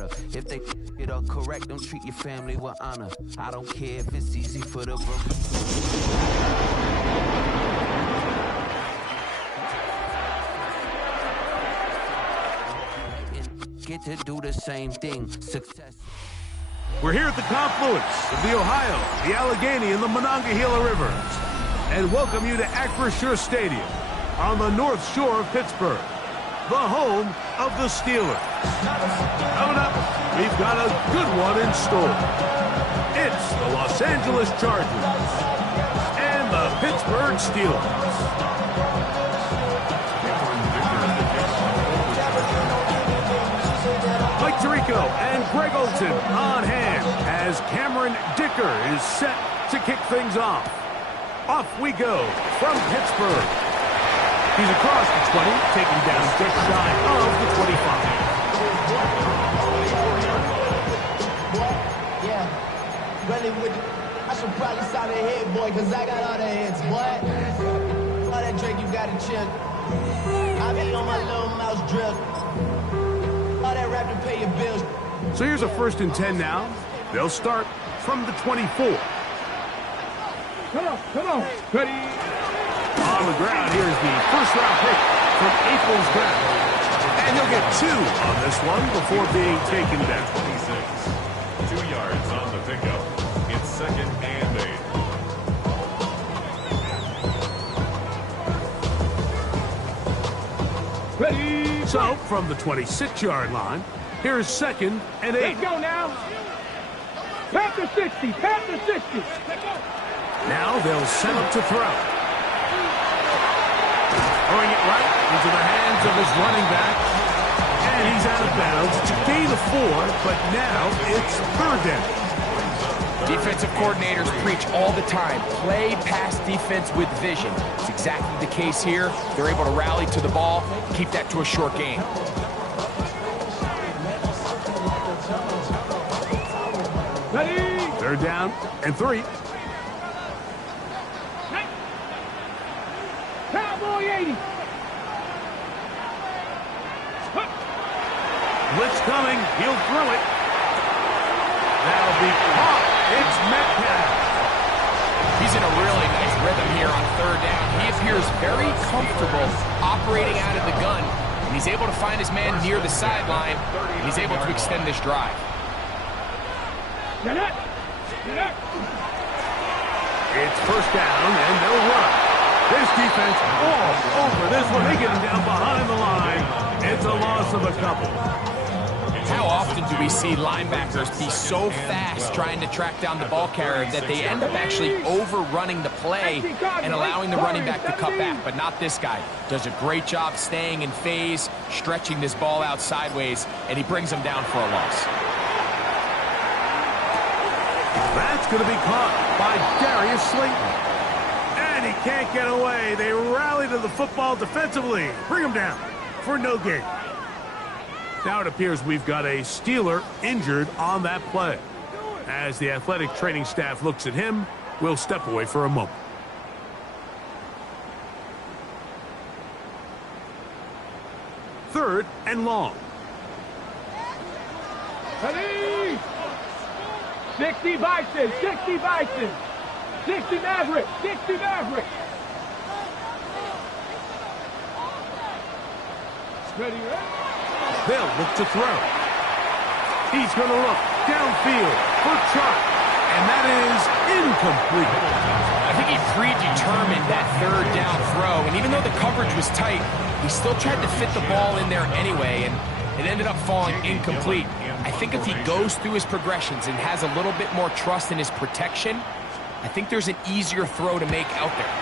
harder. If they it up correct, don't treat your family with honor. I don't care if it's easy for the broken. Get to do the same thing. Success. We're here at the confluence of the Ohio, the Allegheny, and the Monongahela Rivers, and welcome you to Acrisure Stadium on the North Shore of Pittsburgh, the home of the Steelers. Coming up, we've got a good one in store. It's the Los Angeles Chargers and the Pittsburgh Steelers. Mike Tirico and Greg Olsen on hand as Cameron Dicker is set to kick things off. Off we go from Pittsburgh. He's across the 20, taking down just shy of the 25. Yeah, really with you. I should probably sign a head, boy, because I got all the heads, boy. All that drink you got to chill. I be on my little mouse drill. All that rap to pay your bills. So here's a 1st and 10 now. They'll start from the 24. Come on, ready. On the ground, here's the first-round pick from April's draft. And he'll get 2 on this one before being taken down. 26. 2 yards on the pickup. It's 2nd and 8. Ready. So, from the 26-yard line, here's 2nd and 8. Let's go now. Pat the 60, pat the 60. Now they'll set up to throw. Throwing it right into the hands of his running back. And he's out of bounds. It's a gain of 4, but now it's 3rd down. Defensive coordinators preach all the time, play pass defense with vision. It's exactly the case here. They're able to rally to the ball, keep that to a short gain. Ready. 3rd down and 3. Cowboy 80. Blitz coming. He'll throw it. That'll be caught. It's Metcalf. He's in a really nice rhythm here on 3rd down. He appears very comfortable operating out of the gun, and he's able to find his man near the sideline, and he's able to extend this drive. It's 1st down, and they'll run. This defense all over this one. They get him down behind the line. It's a loss of a couple. How often do we see linebackers be so fast trying to track down the ball carrier that they end up actually overrunning the play and allowing the running back to cut back? But not this guy. Does a great job staying in phase, stretching this ball out sideways, and he brings him down for a loss. That's going to be caught by Darius Slayton. And he can't get away. They rally to the football defensively. Bring him down for no gain. Now it appears we've got a Steeler injured on that play. As the athletic training staff looks at him, we'll step away for a moment. Third and long. Ready. 60 Bison, 60 Bison. 60 Maverick, 60 Maverick. Ready, They'll look to throw. He's going to look downfield for Chuck, and that is incomplete. I think he predetermined that 3rd down throw, and even though the coverage was tight, he still tried to fit the ball in there anyway, and it ended up falling incomplete. I think if he goes through his progressions and has a little bit more trust in his protection, I think there's an easier throw to make out there.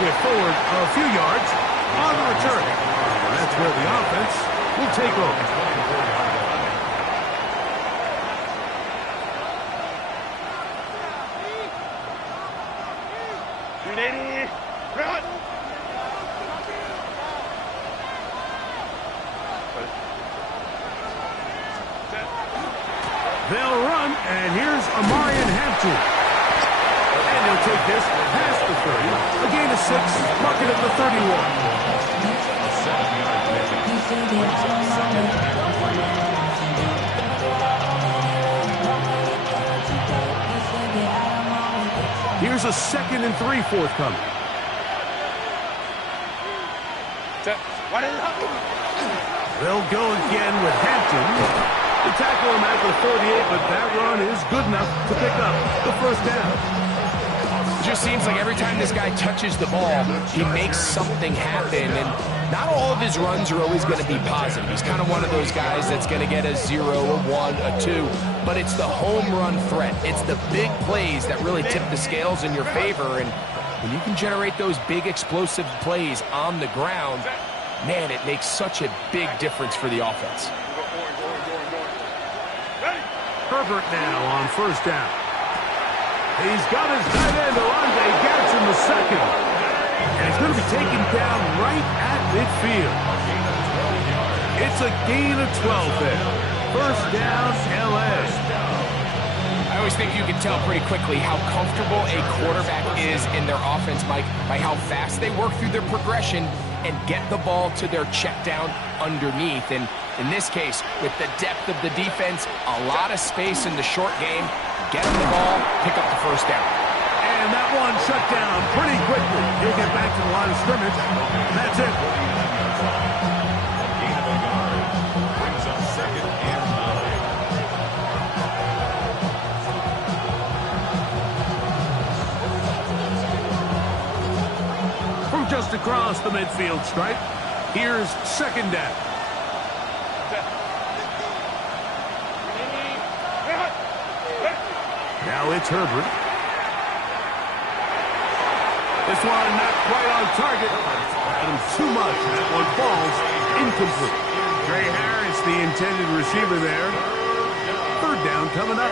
Get forward a few yards on the return. That's where the offense will take over. They'll run, and here's Amarian Hampton. And he'll take this past the 30. A gain of 6. Mark it at the 31. A 7-yard pickup. Brings up second and 1. Here's a 2nd and 3 forthcoming. They'll go again with Hampton. They tackle him at the 48, but that run is good enough to pick up the first down. It just seems like every time this guy touches the ball, he makes something happen, and not all of his runs are always going to be positive. He's kind of one of those guys that's going to get a 0, a 1, a 2, but it's the home run threat. It's the big plays that really tip the scales in your favor, and when you can generate those big explosive plays on the ground, man, it makes such a big difference for the offense. Herbert now on first down. He's got his tight end, Alonde Gadsden the second. And he's going to be taken down right at midfield. It's a gain of 12 there. First down, LA. I always think you can tell pretty quickly how comfortable a quarterback is in their offense, Mike, by how fast they work through their progression and get the ball to their check down underneath. And in this case, with the depth of the defense, a lot of space in the short game, get them the ball, pick up the first down. And that one shut down pretty quickly. He'll get back to the line of scrimmage. That's it. Gain of a yard. Brings up second and 9. From just across the midfield stripe, here's second down. Now it's Herbert. This one not quite on target. And too much. That one falls incomplete. Trey Harris, the intended receiver there. Third down coming up.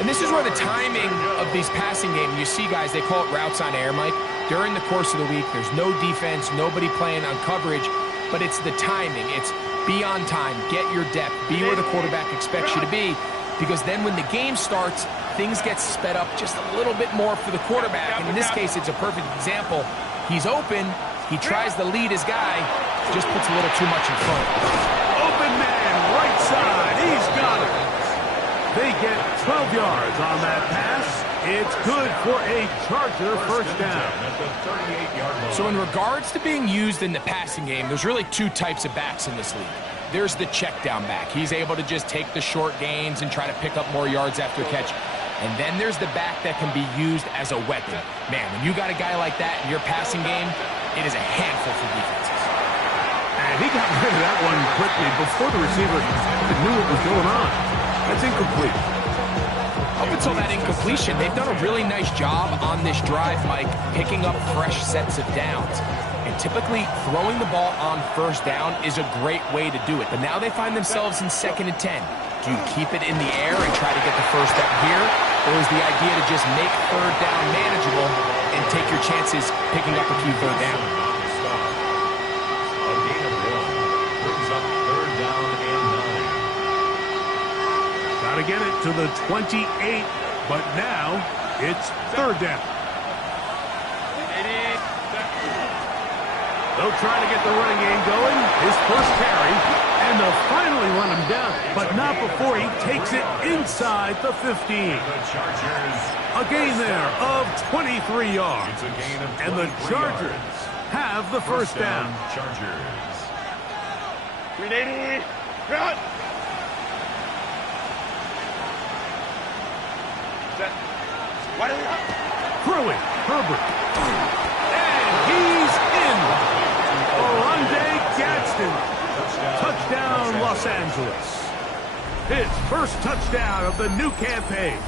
And this is where the timing of these passing games, you see guys, they call it routes on air, Mike. During the course of the week, there's no defense, nobody playing on coverage, but it's the timing. It's be on time, get your depth, be where the quarterback expects you to be, because then when the game starts, things get sped up just a little bit more for the quarterback. And in this case, it's a perfect example. He's open, he tries to lead his guy, just puts a little too much in front. Open man, right side, he's got it. They get 12 yards on that pass. It's good for a Charger first down. So in regards to being used in the passing game, there's really two types of backs in this league. There's the check down back. He's able to just take the short gains and try to pick up more yards after catch. And then there's the back that can be used as a weapon. Man, when you got a guy like that in your passing game, it is a handful for defenses. And he got rid of that one quickly before the receiver knew what was going on. That's incomplete. Up until that incompletion, they've done a really nice job on this drive, Mike, picking up fresh sets of downs. And typically, throwing the ball on first down is a great way to do it. But now they find themselves in 2nd and 10. Do you keep it in the air and try to get the first down here? Or is the idea to just make third down manageable and take your chances picking up a few third down? A gain of 1 brings up third down and 9. Got to get it to the 28, but now it's third down. They'll try to get the running game going. His first carry, and they'll finally run him down, but not before he takes it inside the 15. A gain there of 23 yards. It's a gain of 23 and the Chargers have the first down. Chargers. 380. Run. Set. Wide open. Throwing, Herbert. And he's in. Alonde Gadsden. Touchdown, Los Angeles. His first touchdown of the new campaign.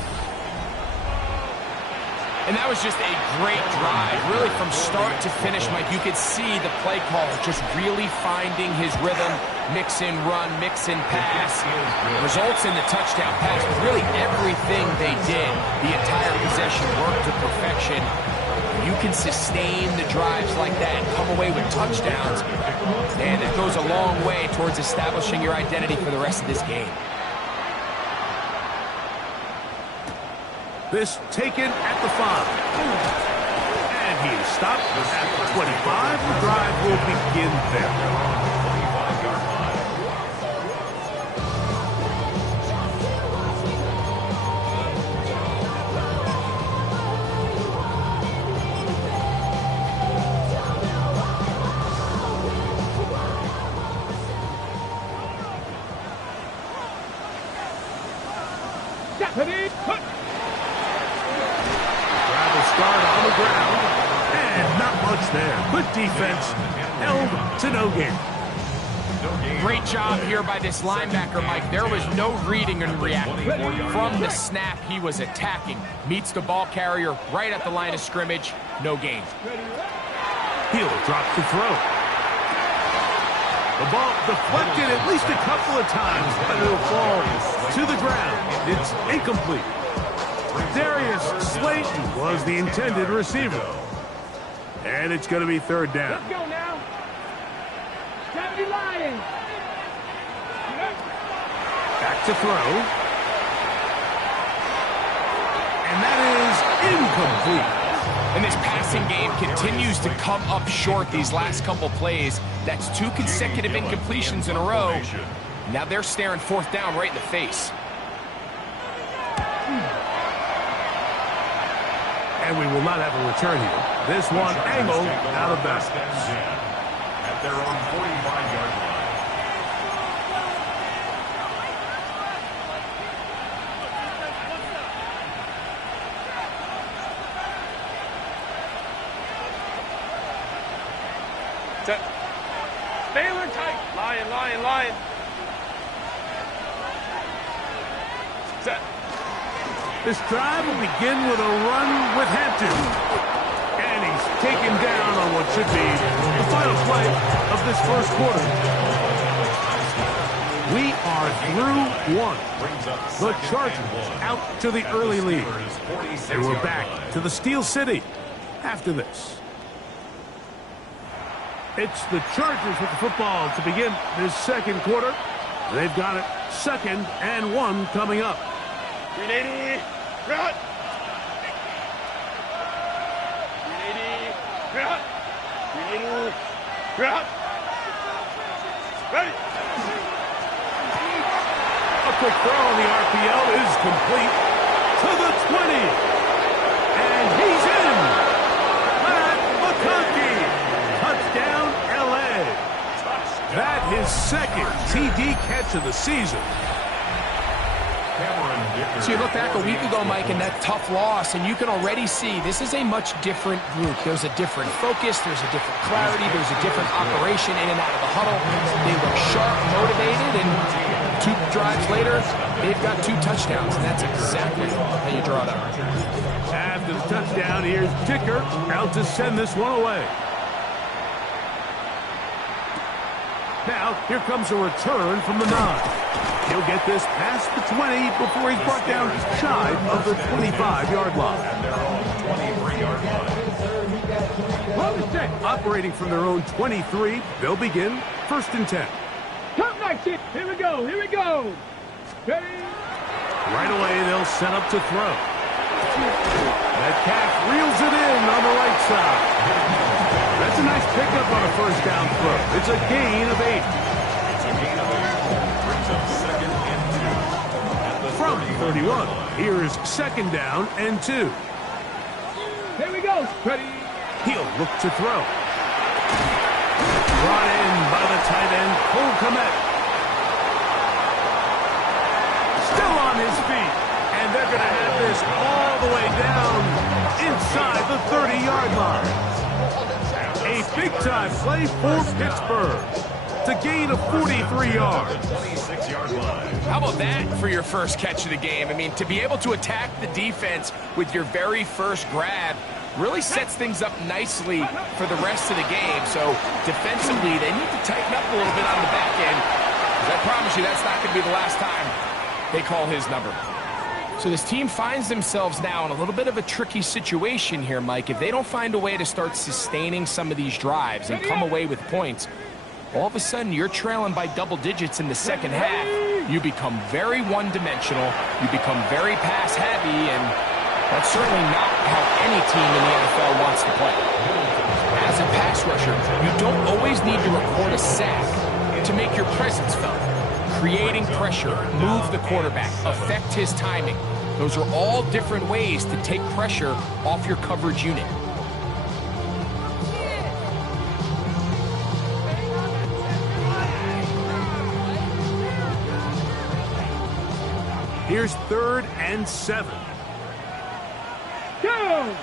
And that was just a great drive, really from start to finish, Mike. You could see the play caller just really finding his rhythm, mix in run, mix in pass. Results in the touchdown pass. Really everything they did, the entire possession worked to perfection. You can sustain the drives like that and come away with touchdowns. Man, it goes a long way towards establishing your identity for the rest of this game. This taken at the 5. He is stopped at the 25. The drive will begin there. Ready, put. Drive will start on the ground. And not much there. Good defense. Held to no gain. Great job here by this linebacker, Mike. There was no reading and reacting. From the snap, he was attacking. Meets the ball carrier right at the line of scrimmage. No gain. He'll drop the throw. The ball deflected at least a couple of times, but it'll fall to the ground. It's incomplete. Darius Slayton was the intended receiver. And it's going to be third down. Let's go now. 70 Lions. Back to throw. And that is incomplete. And this passing game continues to come up short these last couple plays. That's 2 consecutive incompletions in a row. Now they're staring fourth down right in the face. And we will not have a return here. This one angled out of bounds. At their own 45-yard line. Set. Baylor tight. Lion, lion, lion. Set. This drive will begin with a run with Hampton. And he's taken down on what should be the final play of this first quarter. We are through one. The Chargers out to the early lead. And we're back to the Steel City after this. It's the Chargers with the football to begin this second quarter. They've got it 2nd and 1 coming up. 380. Run. 380. Run. 380. Run. Ready. A quick throw on the RPO is complete to the 20. And he's in. Pat McConkey. Touchdown, L.A. That his 2nd TD catch of the season. So you look back a week ago, Mike, and that tough loss, and you can already see this is a much different group. There's a different focus, there's a different clarity, there's a different operation in and out of the huddle. They look sharp, motivated, and 2 drives later, they've got 2 touchdowns, and that's exactly how you draw it up. After the touchdown, here's Dicker out to send this one away. Now, here comes a return from the 9. He'll get this past the 20 before he's brought down shy of the 25-yard line. Operating from their own 23, they'll begin 1st and 10. Come next it. Here we go. Here we go. Ready. Right away, they'll set up to throw. Metcalf reels it in on the right side. That's a nice pickup on a 1st down throw. It's a gain of 8. From 31, here's 2nd down and 2. Here we go. Ready. He'll look to throw. Brought in by the tight end, Cole Kmet. Still on his feet, and they're going to have this all the way down inside the 30-yard line. A big-time play for Pittsburgh to gain a 43 yards. How about that for your first catch of the game? I mean, to be able to attack the defense with your very first grab really sets things up nicely for the rest of the game. So defensively, they need to tighten up a little bit on the back end. I promise you that's not going to be the last time they call his number. So this team finds themselves now in a little bit of a tricky situation here, Mike. If they don't find a way to start sustaining some of these drives and come away with points, all of a sudden you're trailing by double digits in the second half. You become very one-dimensional. You become very pass-heavy, and That's certainly not how any team in the NFL wants to play. As a pass rusher, you don't always need to record a sack to make your presence felt. Creating pressure, move the quarterback, affect his timing. Those are all different ways to take pressure off your coverage unit. Here's 3rd and 7. Go!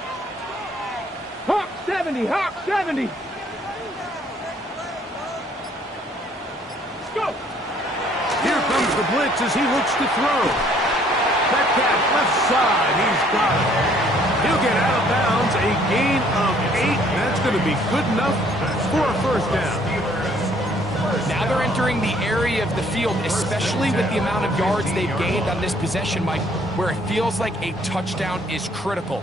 Hawk 70, Hawk 70. Let's go! Here comes the blitz as he looks to throw. Metcalf left side, he's got it. He'll get out of bounds, a gain of 8. That's going to be good enough for a first down. Now they're entering the area of the field, especially with the amount of yards they've gained on this possession, Mike, where it feels like a touchdown is critical.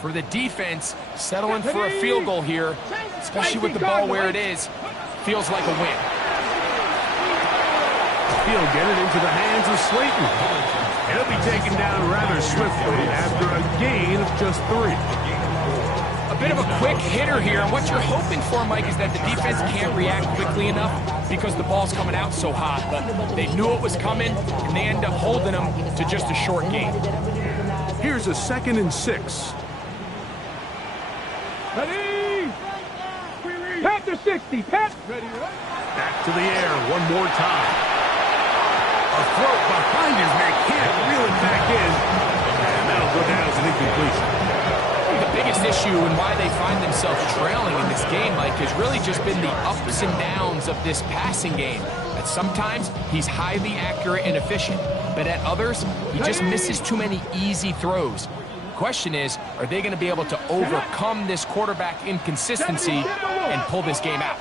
For the defense, settling for a field goal here, especially with the ball where it is, feels like a win. He'll get it into the hands of Slayton. He'll be taken down rather swiftly after a gain of just 3. A bit of a quick hitter here, and what you're hoping for, Mike, is that the defense can't react quickly enough because the ball's coming out so hot, but they knew it was coming, and they end up holding them to just a short gain. Here's a 2nd and 6. Ready! Panther 60, Panther! Ready, Back to the air one more time. A throw behind his neck, can't reel it back in, and that'll go down as an incompletion. The biggest issue and why they find themselves trailing in this game, Mike, has really just been the ups and downs of this passing game. At sometimes, he's highly accurate and efficient, but at others, he just misses too many easy throws. Question is, are they going to be able to overcome this quarterback inconsistency and pull this game out?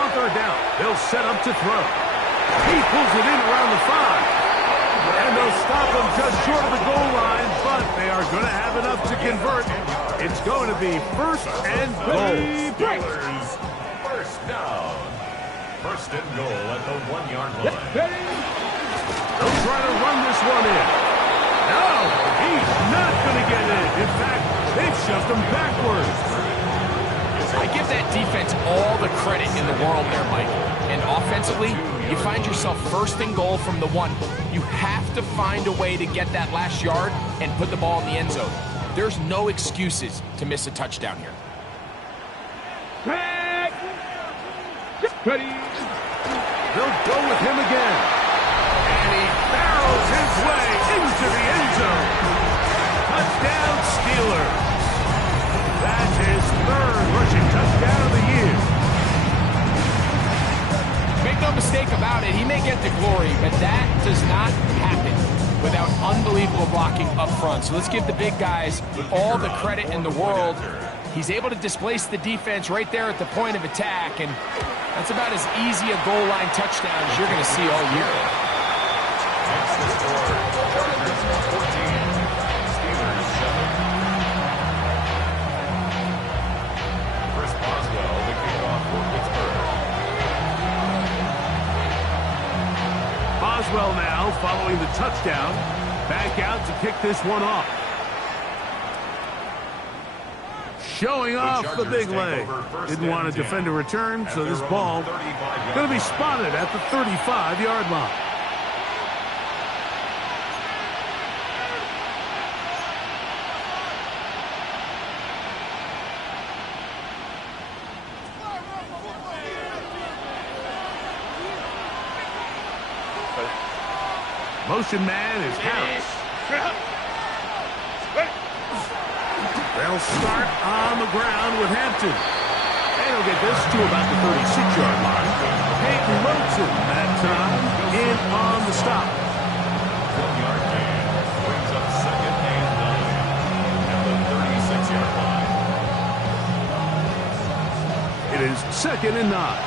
On 3rd down, they'll set up to throw. He pulls it in around the 5. And they'll stop him just short of the goal line, but they are going to have enough to convert. It's going to be 1st and goal. First down. 1st and goal at the 1-yard line. They'll try to run this one in. No, he's not going to get in. In fact, they've shoved him backwards. I give that defense all the credit in the world there, Mike. And offensively, you find yourself 1st and goal from the 1. You have to find a way to get that last yard and put the ball in the end zone. There's no excuses to miss a touchdown here. Ready! They'll go with him again. And he barrels his way into the end zone. Touchdown, Steelers. That's his 3rd rushing touchdown of the year. Make no mistake about it, he may get the glory, but that does not happen without unbelievable blocking up front. So let's give the big guys all the credit in the world. He's able to displace the defense right there at the point of attack, and that's about as easy a goal line touchdown as you're going to see all year. That's the score. Chargers 14, Steelers 7. Chris Boswell, the kickoff for Pittsburgh. Boswell now, following the touchdown, back out to kick this one off. Showing off the big leg. Didn't want to defend a return, so this ball going to be spotted at the 35-yard line. Motion man is Harris. They'll start on the ground with Hampton. And he'll get this to about the 36-yard line. Peyton Lotzen that time in on the stop. 1-yard gain brings up 2nd and 9 at the 36-yard line. It is 2nd and 9.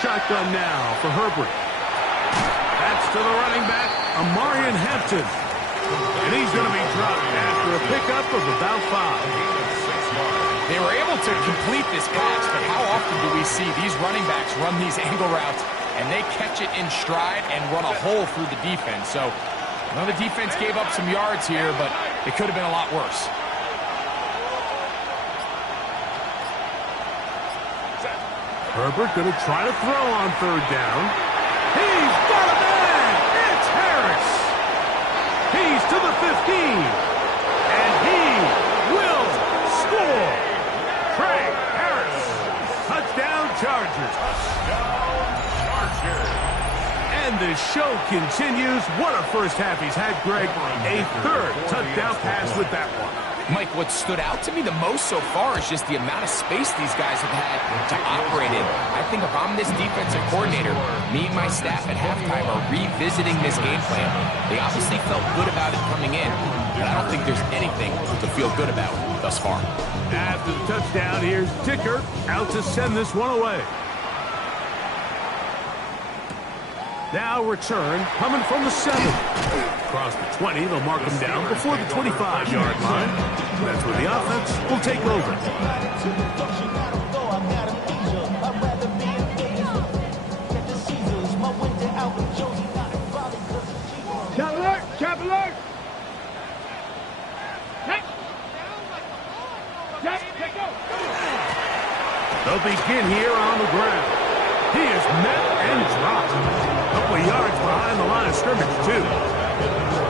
Shotgun now for Herbert. That's to the running back, Amarian Hampton. And he's going to be dropped after a pickup of about 5. They were able to complete this pass, but how often do we see these running backs run these angle routes and they catch it in stride and run a hole through the defense? So, well, the defense gave up some yards here, but it could have been a lot worse. Herbert going to try to throw on third down. He's got a man! It's Harris! He's to the 15. And he will score! Trey Harris! Touchdown Chargers! And the show continues. What a first half he's had, Greg. A third touchdown pass with that one. Mike, what stood out to me the most so far is just the amount of space these guys have had to operate in. I think if I'm this defensive coordinator, me and my staff at halftime are revisiting this game plan. They obviously felt good about it coming in, but I don't think there's anything to feel good about thus far. After the touchdown, here's Dicker out to send this one away. Now return coming from the 7. Across the 20, they'll mark him down before the 25-yard line. That's where the offense will take over. Chop alert! Chop alert! Let's go! They'll begin here on the ground. He is met and dropped. A couple of yards behind the line of scrimmage, too.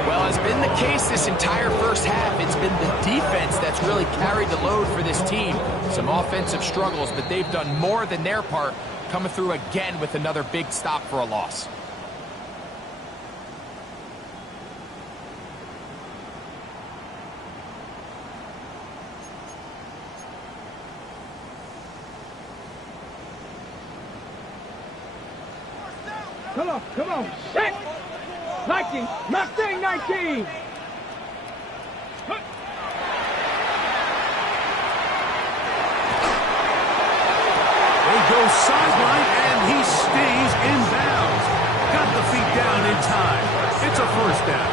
Well, as been the case this entire first half, it's been the defense that's really carried the load for this team. Some offensive struggles, but they've done more than their part, coming through again with another big stop for a loss. Come on, set! 19, Mustang 19! They go sideline, and he stays in bounds. Got the feet down in time. It's a first down.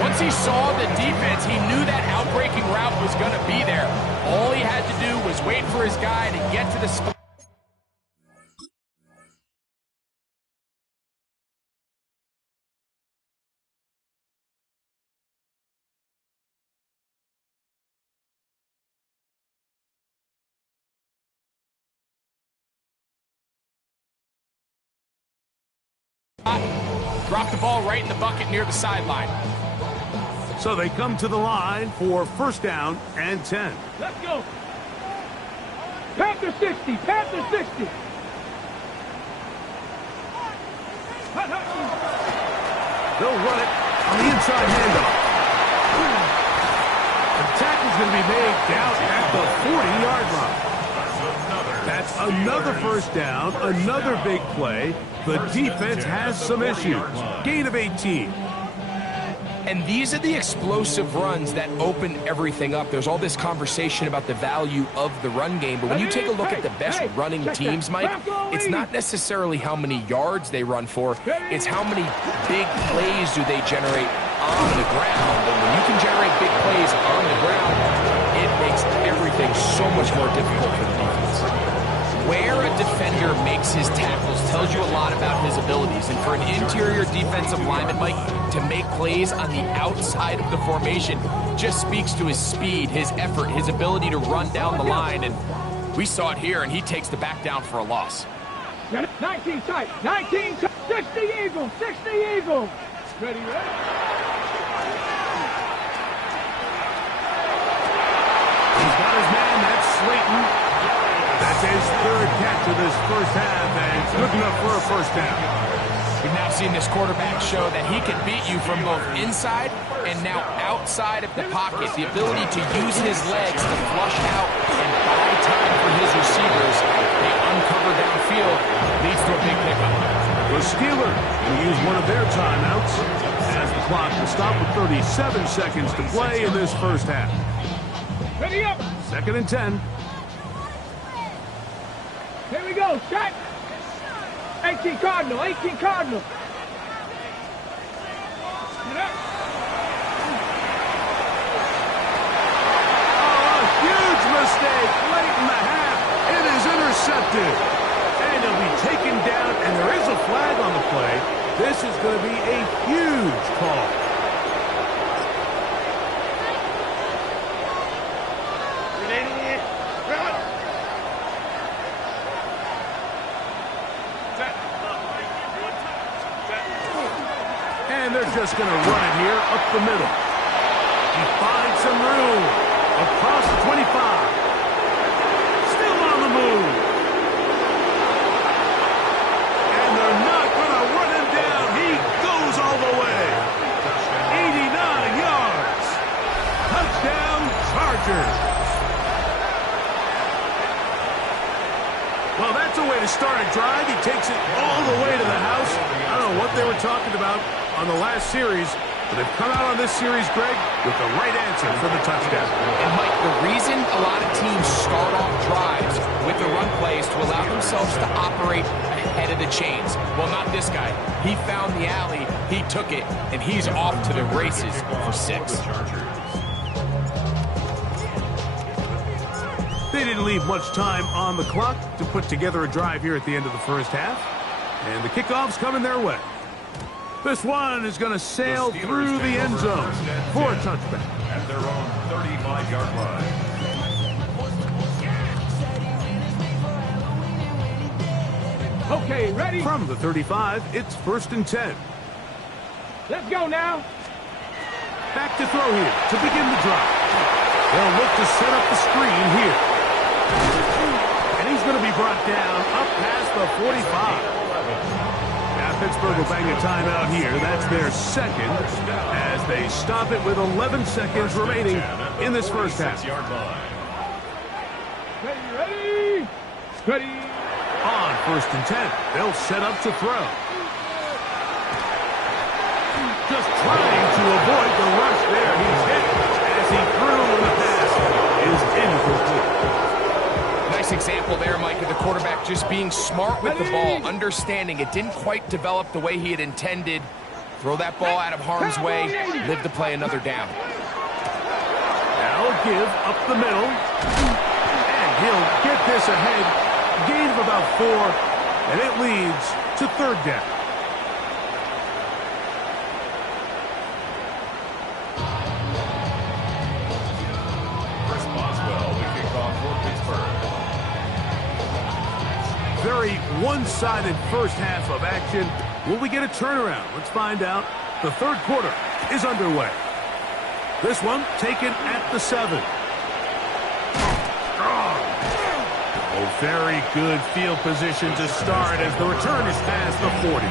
Once he saw the defense, he knew that outbreaking route was going to be there. All he had to do was wait for his guy to get to the spot. Dropped the ball right in the bucket near the sideline. So they come to the line for first down and 10. Let's go! Panther 60! Panther 60! They'll run it on the inside handoff. The tackle's going to be made down at the 40-yard line. That's another first down, another big play. The defense has some issues. Gain of 18. And these are the explosive runs that open everything up. There's all this conversation about the value of the run game, but when you take a look at the best running teams, Mike, it's not necessarily how many yards they run for, it's how many big plays do they generate on the ground. And when you can generate big plays on the ground, it makes everything so much more difficult for the defense. Where a defender makes his tackles tells you a lot about his abilities. And for an interior defensive lineman, Mike, to make plays on the outside of the formation just speaks to his speed, his effort, his ability to run down the line. And we saw it here, and he takes the back down for a loss. 19 tight, 19 tight, 60 Eagles, 60 Eagles. Ready, ready? He's got his man, that's Slayton. That's his third catch of this first half, and it's good enough for a first down. We've now seen this quarterback show that he can beat you from both inside and now outside of the pocket. The ability to use his legs to flush out and buy time for his receivers. They uncover downfield, leads to a big pickup. The Steelers will use one of their timeouts as the clock will stop with 37 seconds to play in this first half. Ready up. 2nd and 10. Here we go, shot. 18 Cardinal, 18 Cardinal. Get up. Oh, a huge This is going to be a huge call. And they're just going to run it here up the middle. He finds some room across the 25. Still on the move. And they're not going to run him down. He goes all the way. 89 yards. Touchdown, Chargers. Well, that's a way to start a drive. He takes it all the way to the house. I don't know what they were talking about on the last series, but they've come out on this series, Greg, with the right answer for the touchdown. And, Mike, the reason a lot of teams start off drives with the run plays to allow themselves to operate ahead of the chains. Well, not this guy. He found the alley, he took it, and he's off to the races for 6. They didn't leave much time on the clock to put together a drive here at the end of the first half, and the kickoff's coming their way. This one is going to sail through the end zone for a touchback. At their own 35-yard line. Okay, ready? From the 35, it's 1st and 10. Let's go now. Back to throw here to begin the drive. They'll look to set up the screen here. And he's going to be brought down up past the 45. Now Pittsburgh will bang a timeout here. That's their second as they stop it with 11 seconds remaining in this first half. Ready? Ready? On 1st and 10, they'll set up to throw. Just trying to avoid the rush there. He's hit as he threw, and the pass is incomplete. Nice example there, Mike, of the quarterback just being smart with the ball, understanding it didn't quite develop the way he had intended. Throw that ball out of harm's way, live to play another down. Now a give up the middle, and he'll get this ahead. Gain of about 4, and it leads to 3rd down. Chris Boswell, the kickoff for Pittsburgh. Very one-sided first half of action. Will we get a turnaround? Let's find out. The third quarter is underway. This one taken at the 7. Oh, very good field position to start as the return is past the 40.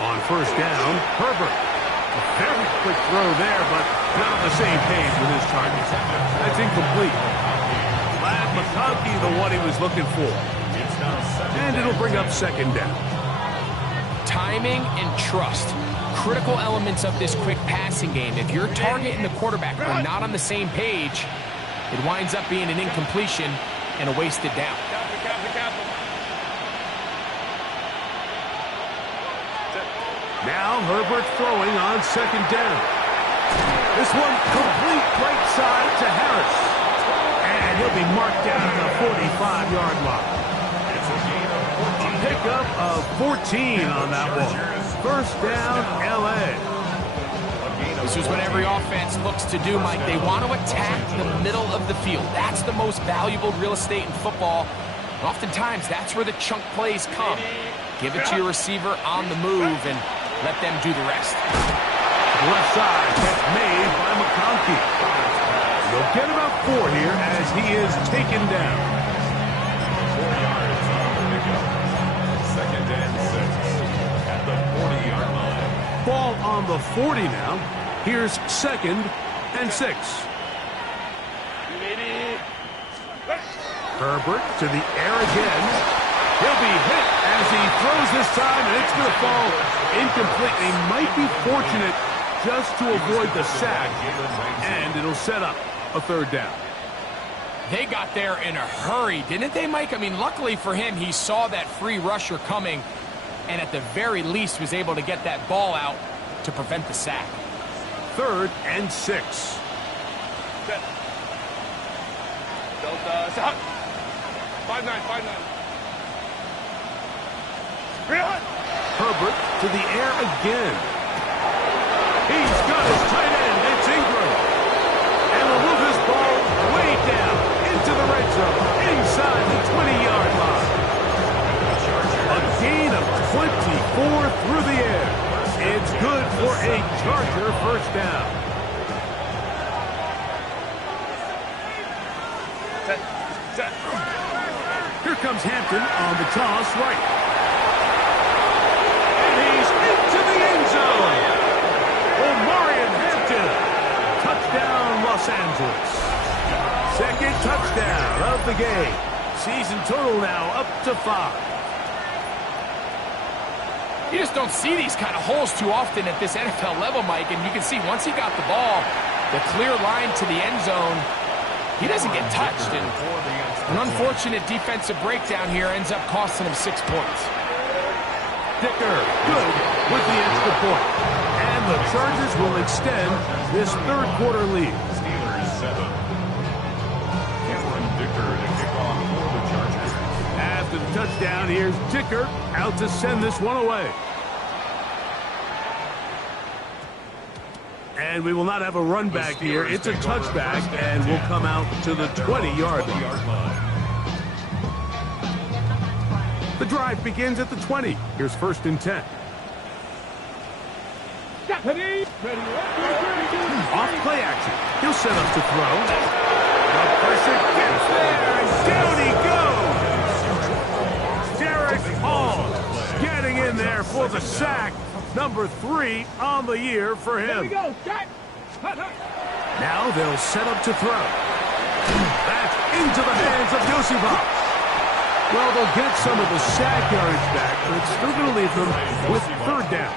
On 1st down, Herbert. A very quick throw there, but not on the same page with his target. That's incomplete. Ladd McConkey, the one he was looking for. And it'll bring up 2nd down. Timing and trust. Critical elements of this quick passing game. If your target and the quarterback are not on the same page, it winds up being an incompletion and a wasted down. Now Herbert throwing on 2nd down. This one complete right side to Harris. And he'll be marked down at the 45-yard line. A pickup of 14 on that one. 1st down, L.A. This is what every offense looks to do, Mike. They want to attack the middle of the field. That's the most valuable real estate in football. And oftentimes, that's where the chunk plays come. Give it to your receiver on the move and let them do the rest. Left side, that's made by McConkey. They'll get about 4 here as he is taken down. 4 yards on the pickup. 2nd and 6 at the 40-yard line. Ball on the 40 now. Here's 2nd and 6. Herbert to the air again. He'll be hit as he throws this time, and it's going to fall incomplete. They might be fortunate just to avoid the sack, and it'll set up a 3rd down. They got there in a hurry, didn't they, Mike? I mean, luckily for him, he saw that free rusher coming, and at the very least was able to get that ball out to prevent the sack. 3rd and 6. Delta, set. 5-9, 5-9. Herbert to the air again. He's got his tight end. It's Ingram. And will move his ball way down into the red zone, inside the 20-yard line. A gain of 24 through the air. It's good for a Charger first down. Set. Here comes Hampton on the toss right. And he's into the end zone. Omarion Hampton. Touchdown, Los Angeles. Second touchdown of the game. Season total now up to 5. You just don't see these kind of holes too often at this NFL level, Mike. And you can see once he got the ball, the clear line to the end zone, he doesn't get touched. And an unfortunate defensive breakdown here ends up costing him 6 points. Dicker, good with the extra point. And the Chargers will extend this third-quarter lead. Steelers 7. Cameron Dicker to kick off for the Chargers. After the touchdown, here's Dicker out to send this one away. And we will not have a run back here. It's a touchback, and we'll come out to the 20-yard line. The drive begins at the 20. Here's 1st and 10. Off play action. He'll set up to throw. The pressure gets there, and down he goes. Derek Hall getting in there for the sack. Number 3 on the year for him. Now they'll set up to throw. Back into the hands of Yosibov. Well, they'll get some of the sack yardage back, but it's still going to leave them with 3rd down.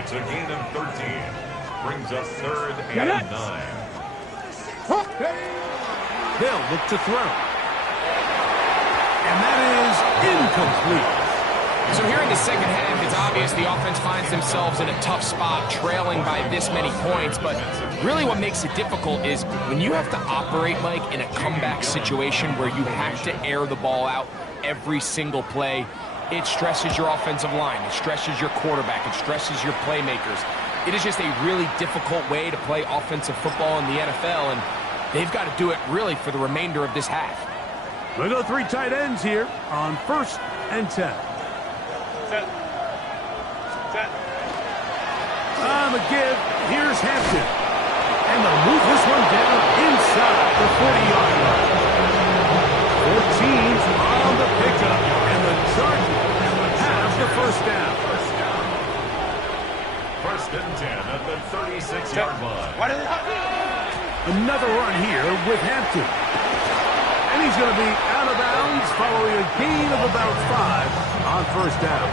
It's a gain of 13. Brings us 3rd and 9. They'll look to throw. And that is incomplete. So here in the second half, it's obvious the offense finds themselves in a tough spot, trailing by this many points. But really what makes it difficult is when you have to operate, Mike, in a comeback situation where you have to air the ball out every single play, it stresses your offensive line, it stresses your quarterback, it stresses your playmakers. It is just a really difficult way to play offensive football in the NFL, and they've got to do it really for the remainder of this half. We'll go 3 tight ends here on 1st and 10. Set. On the give, here's Hampton. And they'll move this one down inside the 40-yard line. 14's on the pickup, and the Chargers have the first down. 1st and 10 at the 36-yard line. Another run here with Hampton. And he's going to be out of bounds following a gain of about 5 on 1st down.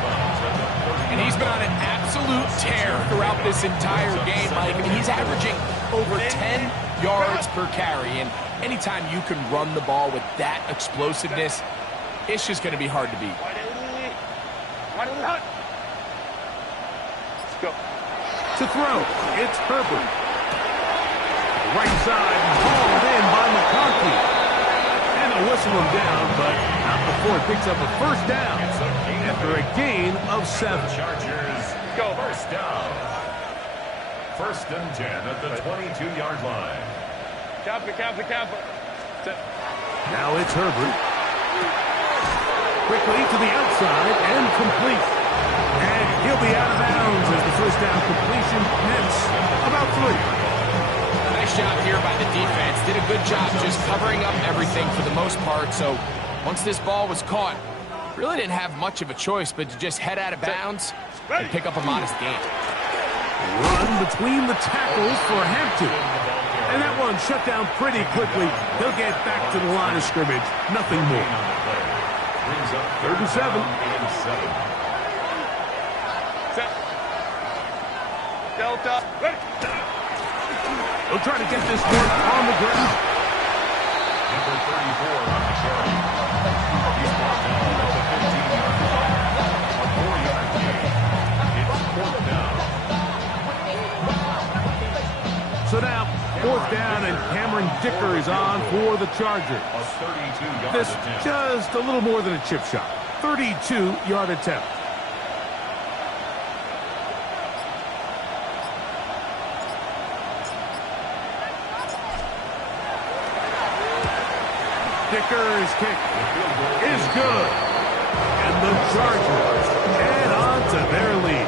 And he's been on an absolute tear throughout this entire game, Mike. I mean, he's averaging over 10 yards per carry. And anytime you can run the ball with that explosiveness, it's just going to be hard to beat. Let's go. To throw, it's Herbert. Right side, hauled in by McConkey. And they'll whistle him down, but not before it picks up a 1st down after a gain of 7. Chargers go 1st down. 1st and 10 at the 22-yard line. Cap it. Now it's Herbert. Quickly to the outside and complete. And he'll be out of bounds as the 1st down completion nets about 3. Nice job here by the defense. Did a good job just covering up everything for the most part. So once this ball was caught, really didn't have much of a choice but to just head out of bounds and pick up a modest gain. Run between the tackles for Hampton. And that one shut down pretty quickly. They'll get back to the line of scrimmage. Nothing more. 3rd and 7. Delta. They'll try to get this one on the ground. Number 34 on the carry. He's brought down at the 15-yard line. A 4-yard gain. It's 4th down. So now, 4th down, and Cameron Dicker is on for the Chargers. This just a little more than a chip shot. 32-yard attempt. Dicker's kick is good. And the Chargers add on to their lead.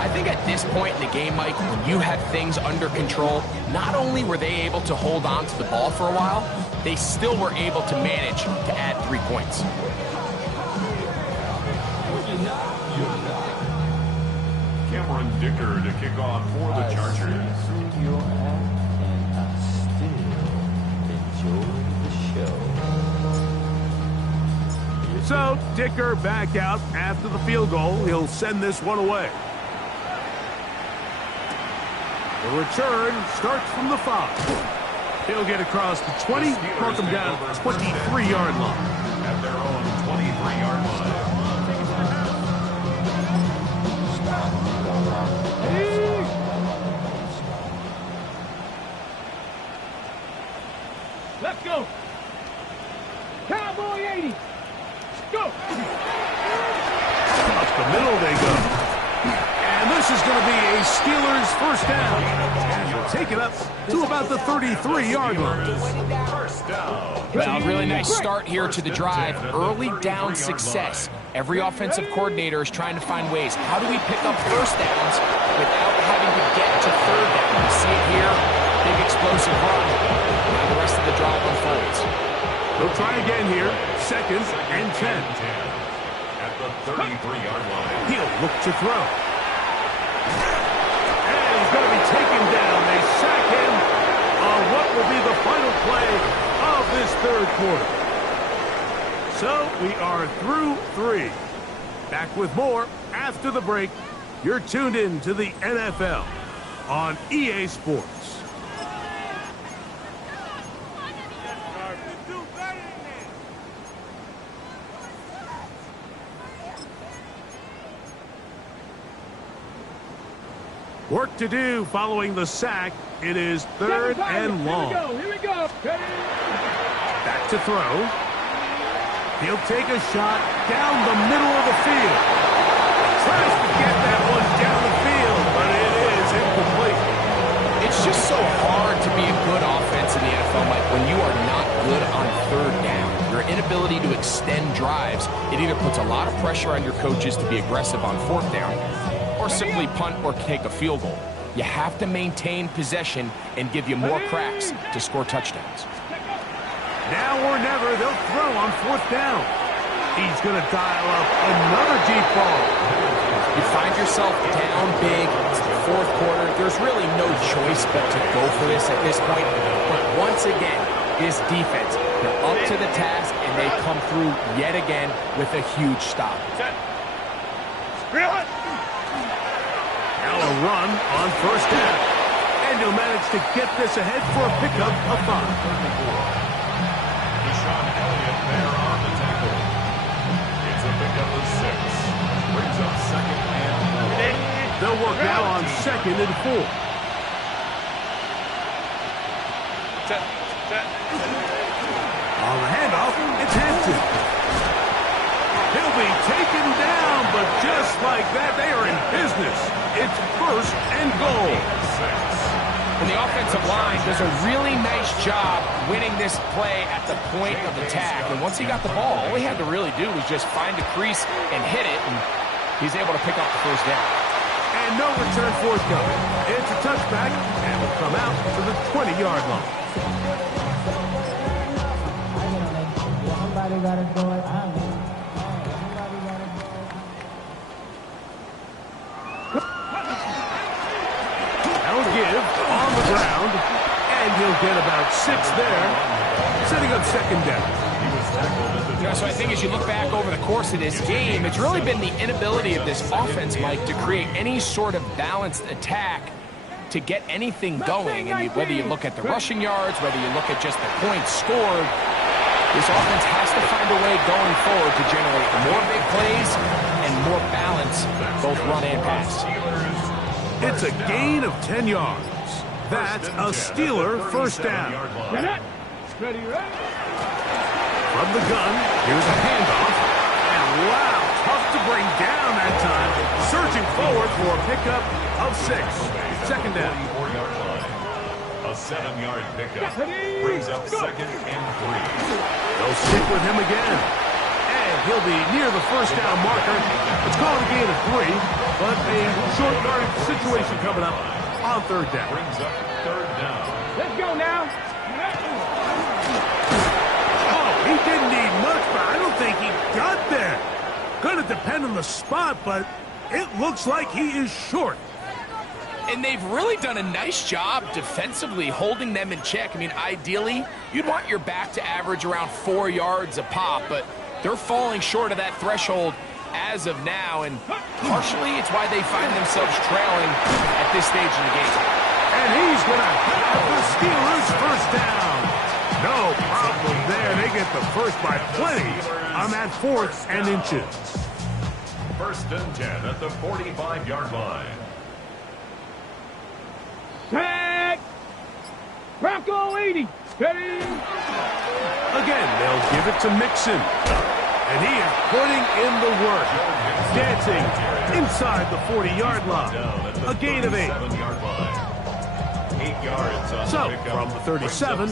I think at this point in the game, Mike, when you have things under control, not only were they able to hold on to the ball for a while, they still were able to manage to add 3 points. Cameron Dicker to kick off for the Chargers. So, Dicker back out after the field goal. He'll send this one away. The return starts from the 5. He'll get across the 20, mark him down at the 23-yard line. At their own 23-yard line. Let's go. Cowboy 80. Go. Up the middle they go. And this is going to be a Steelers first down. And he'll take it up to about the 33-yard line. First down. Well, really nice start here to the drive. Early down success. Every offensive coordinator is trying to find ways. How do we pick up first downs without having to get to third down? You see it here. Big explosive run. Now the rest of the drive unfolds. They'll try again here. 2nd and 10. At the 33-yard line. He'll look to throw. And he's going to be taken down. They sack him on what will be the final play of this 3rd quarter. So we are through 3. Back with more after the break. You're tuned in to the NFL on EA Sports. Work to do following the sack. It is 3rd and long. Here we go. Back to throw. He'll take a shot down the middle of the field. Tries to get that one down the field, but it is incomplete. It's just so hard to be a good offense in the NFL, Mike, when you are not good on 3rd down. Your inability to extend drives, it either puts a lot of pressure on your coaches to be aggressive on 4th down, or simply punt or take a field goal. You have to maintain possession and give you more cracks to score touchdowns. Now or never, they'll throw on 4th down. He's going to dial up another deep ball. You find yourself down big. It's the 4th quarter. There's really no choice but to go for this at this point. But once again, this defense, they're up to the task, and they come through yet again with a huge stop. Now a run on 1st down. And he'll manage to get this ahead for a pickup of 5. Deshaun Elliott there on the tackle. It's a pickup of 6. Brings up 2nd and 4. They'll work now on 2nd and 4. On the handoff, it's Hampton. He'll be taken down, but just like that, they are in business. It's 1st and goal. And the offensive line does a really nice job winning this play at the point of attack. And once he got the ball, all he had to really do was just find a crease and hit it, and he's able to pick up the 1st down. And no return forthcoming. It's a touchback, and will come out to the 20-yard line. Somebody gotta do it. That'll give on the ground, and he'll get about 6 there, setting up 2nd down. So I think as you look back over the course of this game, it's really been the inability of this offense, Mike, to create any sort of balanced attack to get anything going. And whether you look at the rushing yards, whether you look at just the points scored, this offense has to find a way going forward to generate more big plays and more balance, both run and pass. It's a gain of 10 yards. That's a Steeler first down. Get it. Ready, ready. From the gun, here's a handoff. And wow, tough to bring down that time. Surging forward for a pickup of 6. Second down. 44-yard line. A 7-yard pickup brings up 2nd and 3. They'll stick with him again. And he'll be near the first down marker. It's called a gain of 3, but a short yardage situation coming up on third down. Brings up 3rd down. Let's go now. Oh, he didn't need much, but I don't think he got there. Going to depend on the spot, but it looks like he is short. And they've really done a nice job defensively holding them in check. I mean, ideally, you'd want your back to average around 4 yards a pop, but they're falling short of that threshold as of now, and partially it's why they find themselves trailing at this stage in the game. And he's going to have the Steelers first down. No problem there. They get the first by plenty on that 4th and inches. 1st and 10 at the 45-yard line. Tag. Bronco 80. Ready. Again, they'll give it to Mixon. And he is putting in the work. Dancing inside the 40-yard line. A gain of 8. 7-yard line. 8 yards on So, the pickup. from the 37,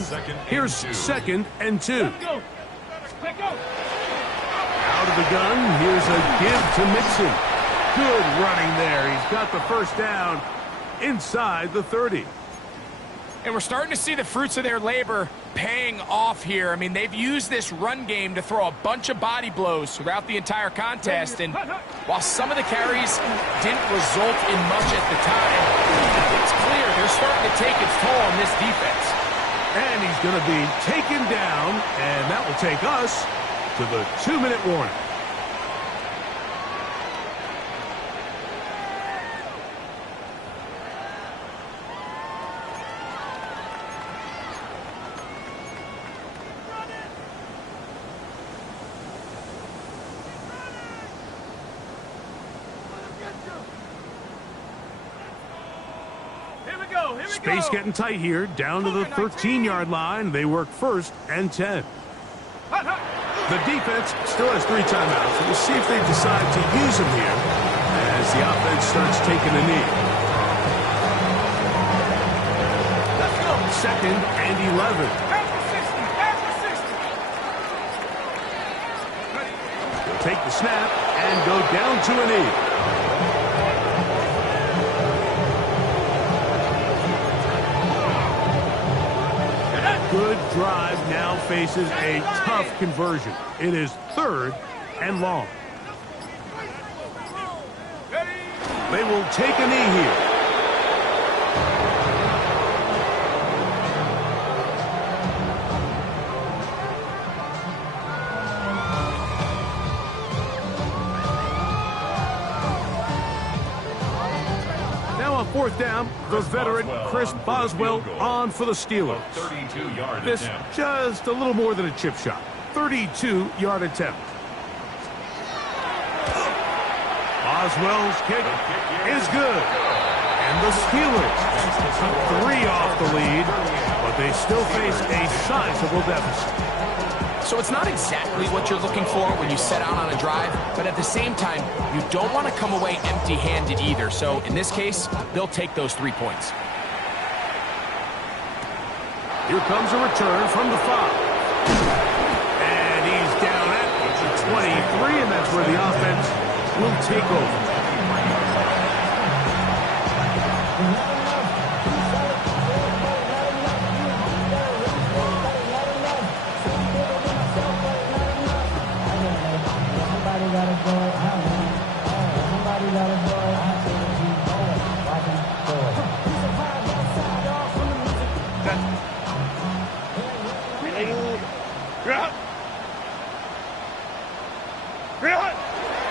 here's 2nd and 2. Let's go. Let's go. Out of the gun, here's a give to Mixon. Good running there. He's got the first down inside the 30. And we're starting to see the fruits of their labor paying off here. I mean, they've used this run game to throw a bunch of body blows throughout the entire contest. And while some of the carries didn't result in much at the time, it's clear they're starting to take its toll on this defense. And he's going to be taken down, and that will take us to the 2-minute warning. Space getting tight here, down to the 13-yard line. They work 1st and 10. The defense still has 3 timeouts. We'll see if they decide to use them here as the offense starts taking a knee. 2nd and 11. They'll take the snap and go down to a knee. Good drive now faces a tough conversion. It is 3rd and long. They will take a knee here. Now on 4th down, the veteran Chris Boswell on for the Steelers. 32-yard This attempt. just a little more than a chip shot. 32-yard attempt. Boswell's kick is good. And the Steelers took 3 off the lead, but they still face a sizable deficit. So it's not exactly what you're looking for when you set out on a drive, but at the same time, you don't want to come away empty-handed either. So in this case, they'll take those 3 points. Here comes a return from the 5. And he's down at the 23, and that's where the offense will take over.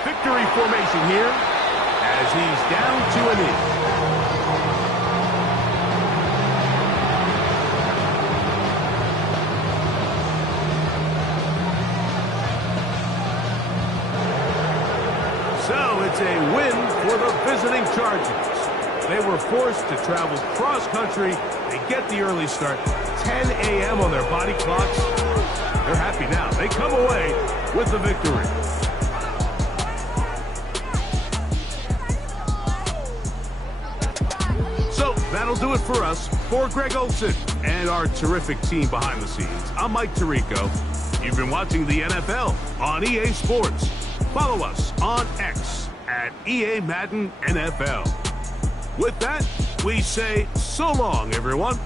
Victory formation here as he's down to a knee. So it's a win for the visiting Chargers. They were forced to travel cross-country and get the early start, 10 a.m. on their body clocks. They're happy now. They come away with the victory. So that'll do it for us. For Greg Olsen and our terrific team behind the scenes, I'm Mike Tirico. You've been watching the NFL on EA Sports. Follow us on X at EA Madden NFL. With that, we say so long, everyone.